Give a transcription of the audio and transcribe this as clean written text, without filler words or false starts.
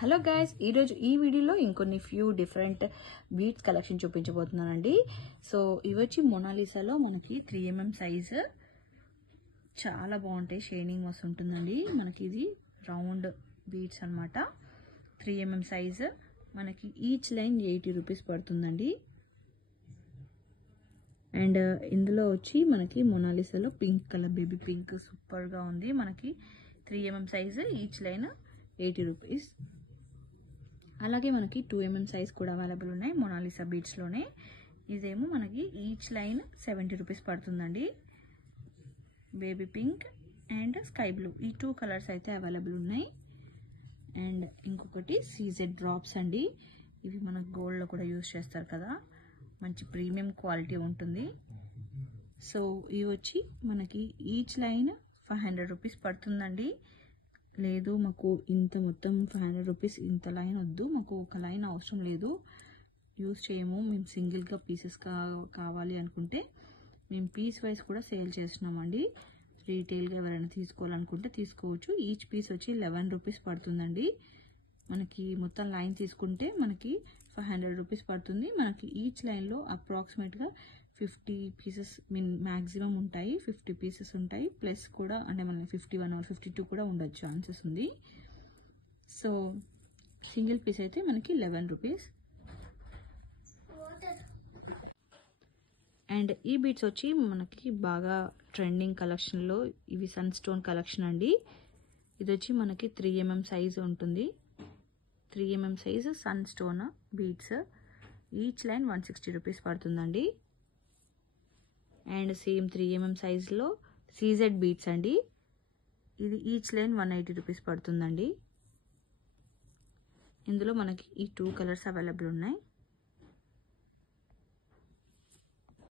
Hello guys, ఈరోజు ఈ వీడియోలో ఇంకొన్ని ఫ్యూ డిఫరెంట్ బీడ్స్ కలెక్షన్ చూపించబోతున్నానండి. సో ఇవి వచ్చి మొనాలిసాలో మనకి 3mm సైజ్, చాలా బాగుంటాయి. షైనింగ్ మస్తు ఉంటుందండి. మనకి ఇది రౌండ్ బీడ్స్ అనమాట. 3mm సైజ్, మనకి ఈచ్ లైన్ 80 రూపీస్ పడుతుందండి. అండ్ ఇందులో వచ్చి మనకి మొనాలిసాలో పింక్ కలర్, బేబీ పింక్ సూపర్గా ఉంది. మనకి 3mm size, each line 80 rupees. అలాగే మనకి 2mm సైజ్ కూడా అవైలబుల్ ఉన్నాయి మొనాలిసా బీడ్స్లోనే. ఇదేమో మనకి ఈచ్ లైన్ 70 రూపీస్ పడుతుందండి. Baby pink and sky blue, ఈ 2 కలర్స్ అయితే అవైలబుల్ ఉన్నాయి. అండ్ ఇంకొకటి సీజెడ్ డ్రాప్స్ అండి. ఇవి మన గోల్డ్లో కూడా యూజ్ చేస్తారు కదా, మంచి ప్రీమియం క్వాలిటీ ఉంటుంది. సో ఇవి వచ్చి మనకి ఈచ్ లైన్ 500 రూపీస్ పడుతుందండి. లేదు మాకు ఇంత మొత్తం 500 రూపీస్, ఇంత లైన్ వద్దు, మాకు ఒక లైన్ అవసరం లేదు, యూజ్ చేయము, మేము సింగిల్గా పీసెస్ కావాలి అనుకుంటే మేము పీస్ వైజ్ కూడా సేల్ చేస్తున్నామండి. రీటైల్గా ఎవరైనా తీసుకోవాలనుకుంటే తీసుకోవచ్చు. ఈచ్ పీస్ వచ్చి 11 రూపీస్ పడుతుందండి. మనకి మొత్తం లైన్ తీసుకుంటే మనకి 500 రూపీస్ పడుతుంది. మనకి ఈచ్ లైన్లో అప్రాక్సిమేట్గా 50 పీసెస్ మ్యాక్సిమం ఉంటాయి. 50 పీసెస్ ఉంటాయి, ప్లస్ కూడా అంటే మనకి 51 ఆర్ 52 కూడా ఉండొచ్చు, ఛాన్సెస్ ఉంది. సో సింగిల్ పీస్ అయితే మనకి 11 రూపీస్. అండ్ ఈ బీడ్స్ వచ్చి మనకి బాగా ట్రెండింగ్ కలెక్షన్లో ఇవి సన్ స్టోన్ కలెక్షన్ అండి. ఇది వచ్చి మనకి 3mm సైజ్ ఉంటుంది. 3mm size sun stone beads, each line 160 rupees పడుతుందండి. అండ్ సేమ్ 3mm సైజ్లో సీజెడ్ బీడ్స్ అండి. ఇది ఈచ్ లైన్ 180 రూపీస్ పడుతుందండి. ఇందులో మనకి ఈ 2 కలర్స్ అవైలబుల్ ఉన్నాయి.